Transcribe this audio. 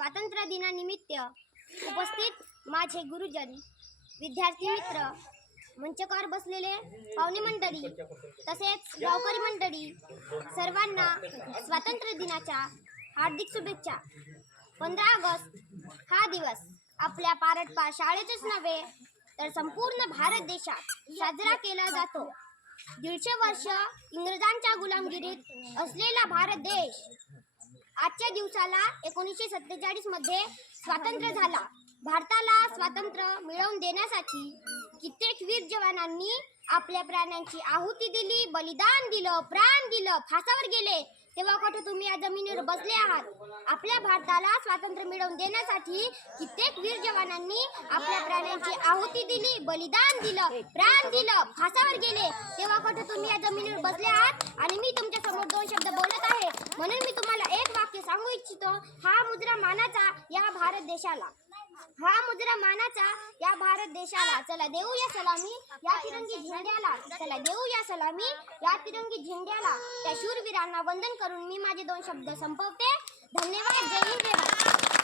स्वातंत्र्य दिनानिमित्त उपस्थित माझे गुरुजन विद्यार्थी मित्र मंचकार बसलेले पाहुणे मंडळी तसेच गावकरी मंडळी सर्वांना स्वातंत्र्य दिनाच्या हार्दिक शुभेच्छा. पंधरा ऑगस्ट हा दिवस आपल्या पारटपा शाळेतच नव्हे तर संपूर्ण भारत देशात साजरा केला जातो. दीडशे वर्ष इंग्रजांच्या गुलामगिरीत असलेला भारत देश आजच्या दिवसाला एकोणीसशे सत्तेचाळीसमध्ये स्वातंत्र्य झाला. भारताला स्वातंत्र्य मिळवून देण्यासाठी कित्येक वीर जवानांनी आपल्या प्राण्यांची आहुती दिली बलिदान दिलं प्राण दिलं फासावर गेले. तेव्हा कुठे तुम्ही या जमिनीवर बसले आहात? आपल्या भारताला स्वातंत्र्य मिळवून देण्यासाठी कित्येक वीर जवानांनी आपल्या प्राण्यांची आहुती दिली बलिदान दिलं प्राण दिलं फासावर गेले. तेव्हा कुठे तुम्ही या जमिनीवर बसले आहात? आणि मी तुमच्यासमोर दोन शब्द बोलत आहे. म्हणून मी तुम्हाला सांगू इच्छितो हा मुद्रा मानाचा या भारत देशाला. हा मुद्रा मानाचा या भारत देशाला. चला देऊ या सलामी या तिरंगी झेंड्याला. चला देऊ या सलामी या तिरंगी झेंड्याला. त्या शूरवीरांना वंदन करून मी माझे दोन शब्द संपवते. धन्यवाद. जय हिंद. जय भारत